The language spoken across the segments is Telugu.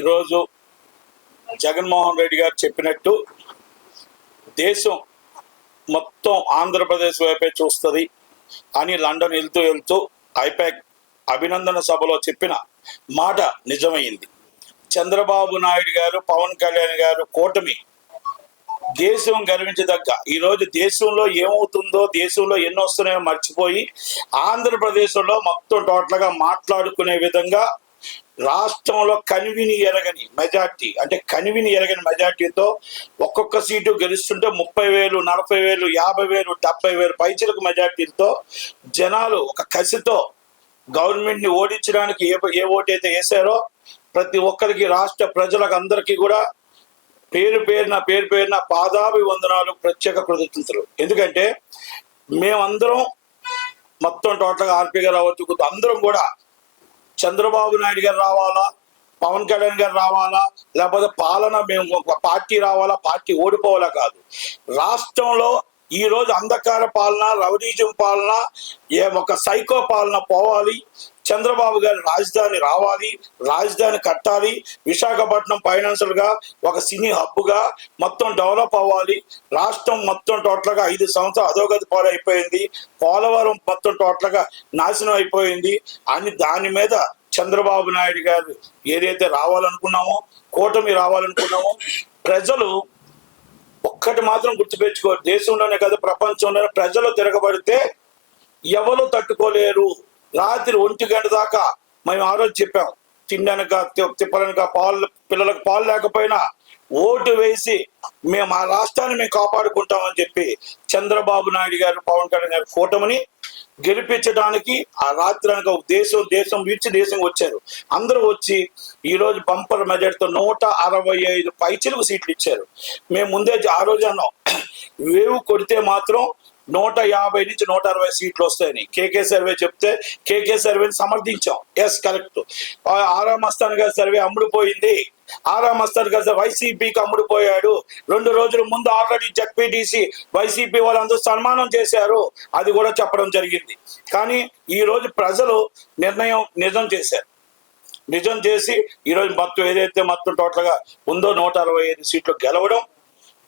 ఈరోజు జగన్మోహన్ రెడ్డి గారు చెప్పినట్టు దేశం మొత్తం ఆంధ్రప్రదేశ్ వైపే చూస్తుంది అని లండన్ వెళ్తూ ఐపాక్ అభినందన సభలో చెప్పిన మాట నిజమైంది. చంద్రబాబు నాయుడు గారు, పవన్ కళ్యాణ్ గారు కూటమి దేశం గర్వించదగ్గ ఈరోజు దేశంలో ఏమవుతుందో, దేశంలో ఎన్ని వస్తున్నాయో మర్చిపోయి ఆంధ్రప్రదేశ్లో మొత్తం టోటల్గా మాట్లాడుకునే విధంగా రాష్ట్రంలో కనివిని ఎరగని మెజార్టీతో ఒక్కొక్క సీటు గెలుస్తుంటే 30,000, 40,000, 50,000, 70,000 పైచలకు మెజార్టీలతో జనాలు ఒక కసితో గవర్నమెంట్ ని ఓడించడానికి ఏ ఓటైతే వేశారో ప్రతి ఒక్కరికి, రాష్ట్ర ప్రజలకు అందరికీ కూడా పేరు పేరున పాదాభివందనాలు, ప్రత్యేక కృతజ్ఞతలు. ఎందుకంటే మేమందరం మొత్తం టోటల్గా ఆర్పీ గారు అవ్వచ్చు, అందరం కూడా చంద్రబాబు నాయుడు గారు రావాలా, పవన్ కళ్యాణ్ గారు రావాలా, లేకపోతే పాలన మేము పార్టీ రావాలా, పార్టీ ఓడిపోవాలా కాదు. రాష్ట్రంలో ఈ రోజు అంధకార పాలన, రౌడీజం పాలన, ఒక సైకో పాలన పోవాలి. చంద్రబాబు గారి రాజధాని రావాలి, రాజధాని కట్టాలి. విశాఖపట్నం ఫైనాన్షియల్ గా ఒక సినీ హబ్ గా మొత్తం డెవలప్ అవ్వాలి. రాష్ట్రం మొత్తం టోటల్ గా 5 సంవత్సరాలు అధోగతి పాలైపోయింది. పోలవరం మొత్తం టోటల్ గా నాశనం అయిపోయింది అని దాని మీద చంద్రబాబు నాయుడు గారు ఏదైతే రావాలనుకున్నామో, కూటమి రావాలనుకున్నామో, ప్రజలు ఒక్కటి మాత్రం గుర్తుపెట్టుకోరు, దేశంలోనే కాదు ప్రపంచంలోనే ప్రజలు తిరగబడితే ఎవరు తట్టుకోలేరు. రాత్రి 1 గంట దాకా మేము ఆ రోజు చెప్పాం, తిండనక తిప్పలనక పిల్లలకు పాలు లేకపోయినా ఓటు వేసి మేము ఆ రాష్ట్రాన్ని మేము కాపాడుకుంటామని చెప్పి చంద్రబాబు నాయుడు గారు, పవన్ కళ్యాణ్ గారు కూటమిని గెలిపించడానికి ఆ రాత్రి అనక దేశం విడిచి దేశం వచ్చారు. అందరూ వచ్చి ఈరోజు బంపర్ మెజార్టీతో 165 పైచిలకు సీట్లు ఇచ్చారు. మేము ముందే ఆ రోజు అన్నాం, వేవు కొడితే మాత్రం 150 నుంచి 160 సీట్లు వస్తాయని కేకే సర్వే చెప్తే కేకే సర్వేని సమర్థించాం. Yes correct. ఆరా మస్తాన్ గారి సర్వే అమ్ముడుపోయింది. ఆరా మస్తాన్ గారు వైసీపీకి అమ్ముడుపోయాడు. 2 రోజుల ముందు ఆల్రెడీ జడ్పీటీసీ వైసీపీ వాళ్ళందరూ సన్మానం చేశారు, అది కూడా చెప్పడం జరిగింది. కానీ ఈ రోజు ప్రజలు నిజం చేసి ఈరోజు మొత్తం ఏదైతే మొత్తం టోటల్ గా ఉందో 165 సీట్లు గెలవడం.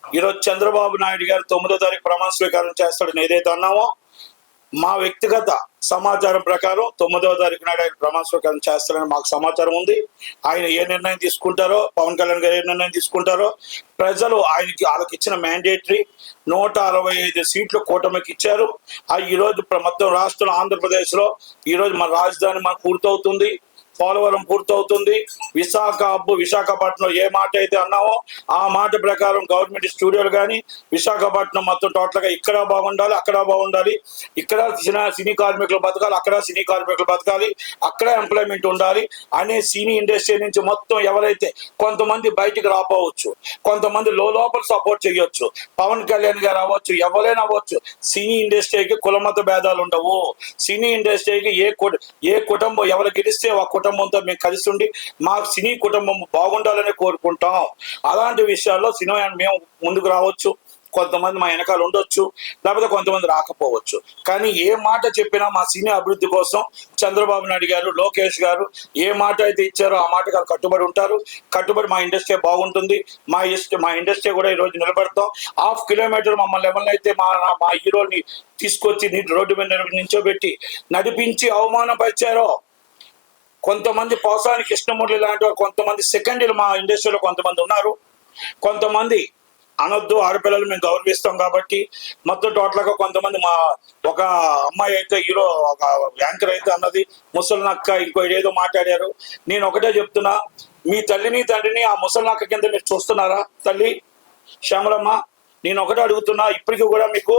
ఈరోజు చంద్రబాబు నాయుడు గారు 9వ తారీఖు ప్రమాణ స్వీకారం చేస్తాడని ఏదైతే అన్నామో, మా వ్యక్తిగత సమాచారం ప్రకారం 9వ తారీఖు నాడు ఆయన ప్రమాణ స్వీకారం చేస్తారని మాకు సమాచారం ఉంది. ఆయన ఏ నిర్ణయం తీసుకుంటారో, పవన్ కళ్యాణ్ గారు ఏ నిర్ణయం తీసుకుంటారో, ప్రజలు వాళ్ళకి ఇచ్చిన మ్యాండేటరీ 165 సీట్లు కూటమికి ఇచ్చారు. ఈ రోజు మొత్తం రాష్ట్రంలో ఆంధ్రప్రదేశ్లో ఈరోజు మన రాజధాని మనకు పూర్తవుతుంది, పోలవరం పూర్తవుతుంది. విశాఖపట్నం ఏ మాట అయితే అన్నామో ఆ మాట ప్రకారం గవర్నమెంట్ స్టూడియోలు కానీ విశాఖపట్నం మొత్తం టోటల్గా ఇక్కడ బాగుండాలి, అక్కడ బాగుండాలి. ఇక్కడ సినీ కార్మికులు బతకాలి, అక్కడ సినీ కార్మికులు బతకాలి, అక్కడ ఎంప్లాయ్మెంట్ ఉండాలి అనే సినీ ఇండస్ట్రీ నుంచి మొత్తం ఎవరైతే కొంతమంది బయటికి రాపోవచ్చు, కొంతమంది లోపల సపోర్ట్ చేయొచ్చు, పవన్ కళ్యాణ్ గారు అవ్వచ్చు, ఎవరైనా అవ్వచ్చు. సినీ ఇండస్ట్రీకి కులమత భేదాలు ఉండవు. సినీ ఇండస్ట్రీకి ఏ కుటుంబం ఎవరు గెలిస్తే ఆ కుటుంబంతో మేము కలిసి ఉండి మా సినీ కుటుంబం బాగుండాలని కోరుకుంటాం. అలాంటి విషయాల్లో సినిమా మేము ముందుకు రావచ్చు, కొంతమంది మా వెనకాల ఉండొచ్చు, లేకపోతే కొంతమంది రాకపోవచ్చు. కానీ ఏ మాట చెప్పినా మా సినీ అభివృద్ధి కోసం చంద్రబాబు నాయుడు గారు, లోకేష్ గారు ఏ మాట అయితే ఇచ్చారో ఆ మాట కట్టుబడి ఉంటారు. కట్టుబడి మా ఇండస్ట్రీ బాగుంటుంది, మా ఇండస్ట్రీ కూడా ఈరోజు నిలబెడతాం. 1/2 కిలోమీటర్ మమ్మల్ని ఎవరినైతే మా హీరోని తీసుకొచ్చి రోడ్డు మీద నిల్చోబెట్టి నడిపించి అవమానపరిచారో, కొంతమంది పోసాని కృష్ణమూర్తి లాంటి కొంతమంది సెకండరీలు మా ఇండస్ట్రీలో కొంతమంది ఉన్నారు. కొంతమంది అనొద్దు, ఆడపిల్లలు మేము గౌరవిస్తాం కాబట్టి మొత్తం టోటల్గా కొంతమంది ఒక అమ్మాయి అయితే హీరో, ఒక యాంకర్ అయితే అన్నది ముసలినక్క ఇంకో ఏదో మాట్లాడారు. నేను ఒకటే చెప్తున్నా, మీ తల్లిని తండ్రిని ఆ ముసలినక్క కింద మీరు చూస్తున్నారా? తల్లి శ్యామలమ్మ, నేను ఒకటే అడుగుతున్నా, ఇప్పటికీ కూడా మీకు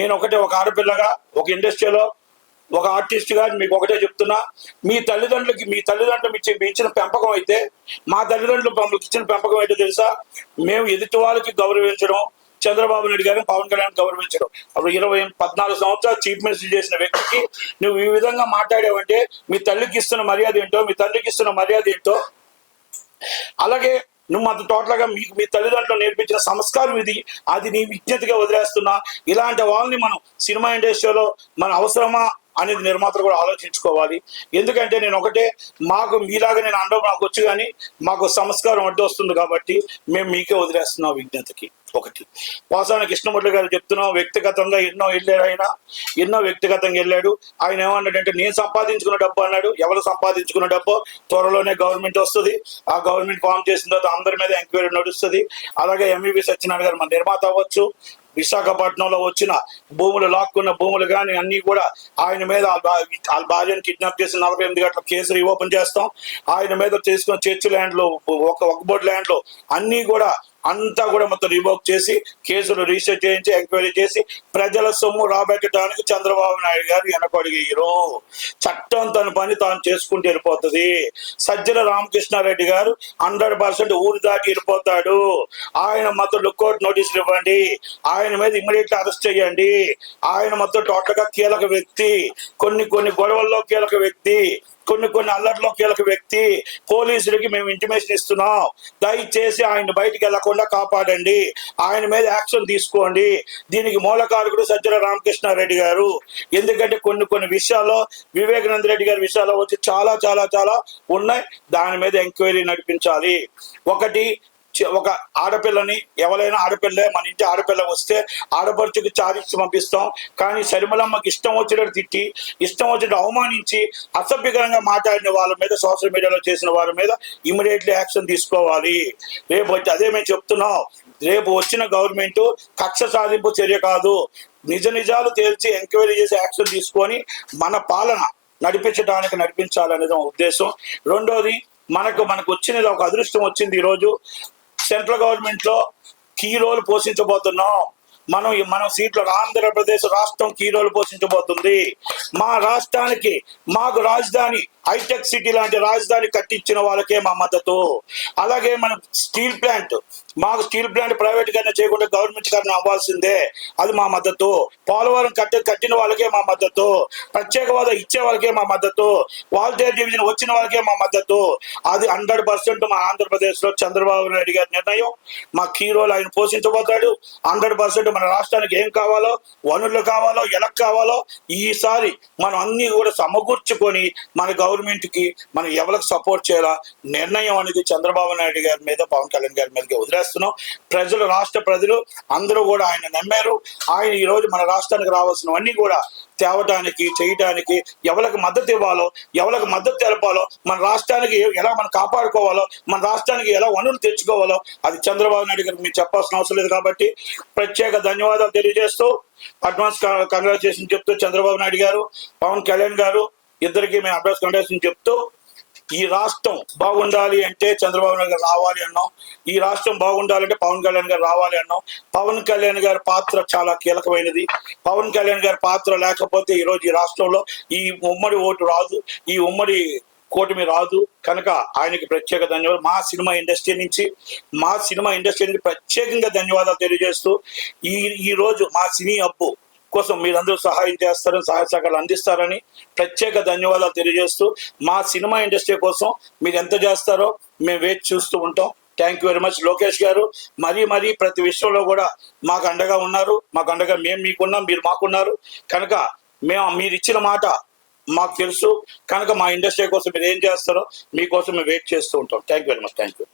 నేను ఒక ఆడపిల్లగా ఒక ఇండస్ట్రీలో ఒక ఆర్టిస్ట్ గా మీకు ఒకటే చెప్తున్నా, మీ తల్లిదండ్రులు ఇచ్చిన పెంపకం అయితే మా తల్లిదండ్రులు మమ్మల్ని ఇచ్చిన పెంపకం అయితే తెలుసా? మేము ఎదుటి వాళ్ళకి గౌరవించడం, చంద్రబాబు నాయుడు గారిని, పవన్ కళ్యాణ్ గౌరవించడం. అప్పుడు 14 సంవత్సరాలు చీఫ్ మినిస్టర్ చేసిన వ్యక్తికి నువ్వు ఈ విధంగా మాట్లాడావంటే మీ తల్లికి ఇస్తున్న మర్యాద ఏంటో, మీ తండ్రికి ఇస్తున్న మర్యాద ఏంటో, అలాగే నువ్వు అంత టోటల్గా మీ తల్లిదండ్రులు నేర్పించిన సంస్కారం ఇది, అది నీ విజ్ఞతగా వదిలేస్తున్నా. ఇలాంటి వాళ్ళని మనం సినిమా ఇండస్ట్రీలో మన అవసరమా అనేది నిర్మాతలు కూడా ఆలోచించుకోవాలి. ఎందుకంటే నేను ఒకటే, మాకు మీలాగా నేను అండం నాకు వచ్చు, కానీ మాకు సంస్కారం అడ్డు వస్తుంది కాబట్టి మేము మీకే వదిలేస్తున్నాం విజ్ఞతకి. ఒకటి వాసాన కృష్ణమూర్తి గారు చెప్తున్నాం, వ్యక్తిగతంగా ఎన్నో వెళ్ళాడు ఆయన, ఎన్నో వ్యక్తిగతంగా వెళ్ళాడు. ఆయన ఏమన్నాడంటే నేను సంపాదించుకున్న డబ్బు అన్నాడు. ఎవరు సంపాదించుకున్న డబ్బు? త్వరలోనే గవర్నమెంట్ వస్తుంది. ఆ గవర్నమెంట్ ఫామ్ చేసిన తర్వాత అందరి మీద ఎంక్వైరీ నడుస్తుంది. అలాగే ఎంవివి సత్యనారాయణ గారు మన నిర్మాత అవ్వచ్చు. విశాఖపట్నంలో వచ్చిన భూములు, లాక్కున్న భూములు కానీ అన్ని కూడా ఆయన మీద, వాళ్ళ భార్యను కిడ్నాప్ చేసిన 48 గంటల కేసు రీఓపెన్ చేస్తాం. ఆయన మీద తీసుకున్న చర్చ్ ల్యాండ్లు, ఒక బోర్డు ల్యాండ్లు అన్ని కూడా అంతా కూడా మొత్తం రివోక్ చేసి కేసులు రిజిస్టర్ చేయించి ఎంక్వైరీ చేసి ప్రజల సొమ్ము రాబెట్టడానికి చంద్రబాబు నాయుడు గారు వెనకడిగారు. చట్టం తన పని తాను చేసుకుంటూ వెళ్ళిపోతుంది. సజ్జల రామకృష్ణారెడ్డి గారు 100% ఊరు దాటి వెళ్ళిపోతాడు. ఆయన మొత్తం లుక్అవుట్ నోటీసులు ఇవ్వండి, ఆయన మీద ఇమ్మీడియట్ అరెస్ట్ చేయండి. ఆయన మొత్తం టోటల్ గా కీలక వ్యక్తి, కొన్ని గొడవల్లో కీలక వ్యక్తి, కొన్ని అల్లర్లో కీలక వ్యక్తి. పోలీసులకి మేము ఇంటిమేషన్ ఇస్తున్నాం, దయచేసి ఆయన బయటికి వెళ్లకుండా కాపాడండి, ఆయన మీద యాక్షన్ తీసుకోండి. దీనికి మూలకారకుడు సజ్జల రామకృష్ణారెడ్డి గారు. ఎందుకంటే కొన్ని విషయాల్లో వివేకానంద రెడ్డి గారి విషయాల్లో వచ్చి చాలా చాలా చాలా ఉన్నాయి. దాని మీద ఎంక్వైరీ నడిపించాలి. ఒక ఆడపిల్లని, ఎవరైనా ఆడపిల్లే, మన ఇంటి ఆడపిల్ల వస్తే ఆడపడుచుకి చారిచ్చి పంపిస్తాం. కానీ సరిమలమ్మకి ఇష్టం వచ్చినట్టు తిట్టి, ఇష్టం వచ్చినట్టు అవమానించి, అసభ్యకరంగా మాట్లాడిన వాళ్ళ మీద, సోషల్ మీడియాలో చేసిన వాళ్ళ మీద ఇమీడియట్లీ యాక్షన్ తీసుకోవాలి. రేపు వచ్చి అదే మేము చెప్తున్నాం, రేపు వచ్చిన గవర్నమెంట్ కక్ష సాధింపు చర్య కాదు, నిజాలు తేల్చి ఎంక్వైరీ చేసి యాక్షన్ తీసుకొని మన పాలన నడిపించాలనేది ఉద్దేశం. రెండోది, మనకు వచ్చిన ఒక అదృష్టం వచ్చింది. ఈరోజు సెంట్రల్ గవర్నమెంట్ లో కీ రోల్ పోషించబోతున్నాం. మనం సీట్లో ఆంధ్రప్రదేశ్ రాష్ట్రం కీ రోల్ పోషించబోతుంది. మా రాష్ట్రానికి, మాకు రాజధాని, హైటెక్ సిటీ లాంటి రాజధాని కట్టించిన వాళ్ళకే మా మద్దతు. అలాగే మన స్టీల్ ప్లాంట్, మాకు స్టీల్ ప్లాంట్ ప్రైవేట్ గానే చేయకుండా గవర్నమెంట్ గారిని అవ్వాల్సిందే, అది మా మద్దతు. పోలవరం కట్టిన వాళ్ళకే మా మద్దతు. ప్రత్యేక హోదా ఇచ్చే వాళ్ళకే మా మద్దతు. వాల్టేర్ డివిజన్ వచ్చిన వాళ్ళకే మా మద్దతు. అది 100% మా ఆంధ్రప్రదేశ్ లో చంద్రబాబు నాయుడు గారి నిర్ణయం. మా కీ రోల్ ఆయన పోషించబోతాడు. 100% మన రాష్ట్రానికి ఏం కావాలో, వనరులు కావాలో, ఎలా కావాలో ఈసారి మనం అన్ని కూడా సమకూర్చుకొని మన గవర్నమెంట్ కి మనం ఎవరికి సపోర్ట్ చేయాలా నిర్ణయం అనేది చంద్రబాబు నాయుడు గారి మీద, పవన్ కళ్యాణ్ గారి మీద వదిలేస్తున్నాం. రాష్ట్ర ప్రజలు అందరూ కూడా ఆయన నమ్మారు. ఆయన ఈ రోజు మన రాష్ట్రానికి రావాల్సినవన్నీ కూడా తేవడానికి, చేయడానికి, ఎవరికి మద్దతు ఇవ్వాలో, ఎవరికి మద్దతు తెలపాలో, మన రాష్ట్రానికి ఎలా మనం కాపాడుకోవాలో, మన రాష్ట్రానికి ఎలా వనరులు తెచ్చుకోవాలో అది చంద్రబాబు నాయుడు గారికి మీరు చెప్పాల్సిన అవసరం లేదు. కాబట్టి ప్రత్యేక ధన్యవాదాలు తెలియజేస్తూ, అడ్వాన్స్ కంగ్రాచులేషన్ చెప్తూ, చంద్రబాబు నాయుడు గారు, పవన్ కళ్యాణ్ గారు ఇద్దరికి మేము అడ్వాన్స్ కంగ్రాచులేషన్ చెప్తూ, ఈ రాష్ట్రం బాగుండాలి అంటే చంద్రబాబు నాయుడు గారు రావాలి అన్నాం. ఈ రాష్ట్రం బాగుండాలంటే పవన్ కళ్యాణ్ గారు రావాలి అన్నాం. పవన్ కళ్యాణ్ గారి పాత్ర చాలా కీలకమైనది. పవన్ కళ్యాణ్ గారి పాత్ర లేకపోతే ఈ రోజు ఈ రాష్ట్రంలో ఈ ఉమ్మడి ఓటు రాదు, ఈ ఉమ్మడి కూటమి రాదు. కనుక ఆయనకి ప్రత్యేక ధన్యవాదాలు. మా సినిమా ఇండస్ట్రీ నుంచి ప్రత్యేకంగా ధన్యవాదాలు తెలియజేస్తూ, ఈ రోజు మా సినీ అప్పు కోసం మీరందరూ సహాయం చేస్తారని, సహాయ సహకారాలు అందిస్తారని ప్రత్యేక ధన్యవాదాలు తెలియజేస్తూ, మా సినిమా ఇండస్ట్రీ కోసం మీరు ఎంత చేస్తారో మేము వేచి చూస్తూ ఉంటాం. Thank you very much. Lokesh గారు మరీ ప్రతి విషయంలో కూడా మాకు అండగా ఉన్నారు. మాకు అండగా మేము మీకున్నాం, మీరు మాకున్నారు. కనుక మీరు ఇచ్చిన మాట మాకు తెలుసు. కనుక మా ఇండస్ట్రీ కోసం మీరు ఏం చేస్తారో మీకోసం మేము వెయిట్ చేస్తూ ఉంటాం. Thank you very much. Thank you.